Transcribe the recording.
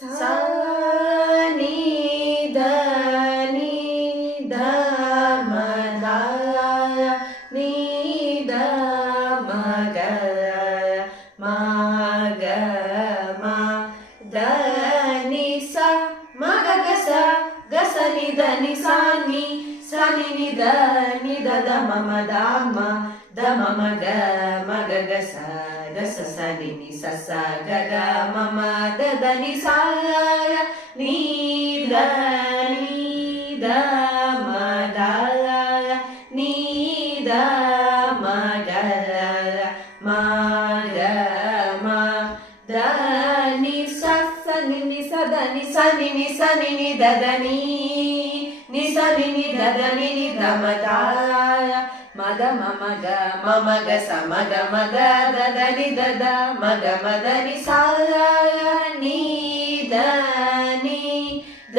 सा नी ध नी ध म ध नी ध म ग म ग म ध नि सा म ग ग स नि ध नि सा नि नि ध द म म द म म ग ग स नि स ग ग म म द नि सा नि द म द नि द म ग म ग म द नि स नि स द नि स नि द नि ಸ ನಿ ದ ನಿ ದ ಮ ದ ಮ ದ ಮ ಮ ಗ ಸ ಮ ಗ ದ ನಿ ದ ಮ ಗ ಮ ದ ನಿ ಸ ನಿ ದ ನಿ ದ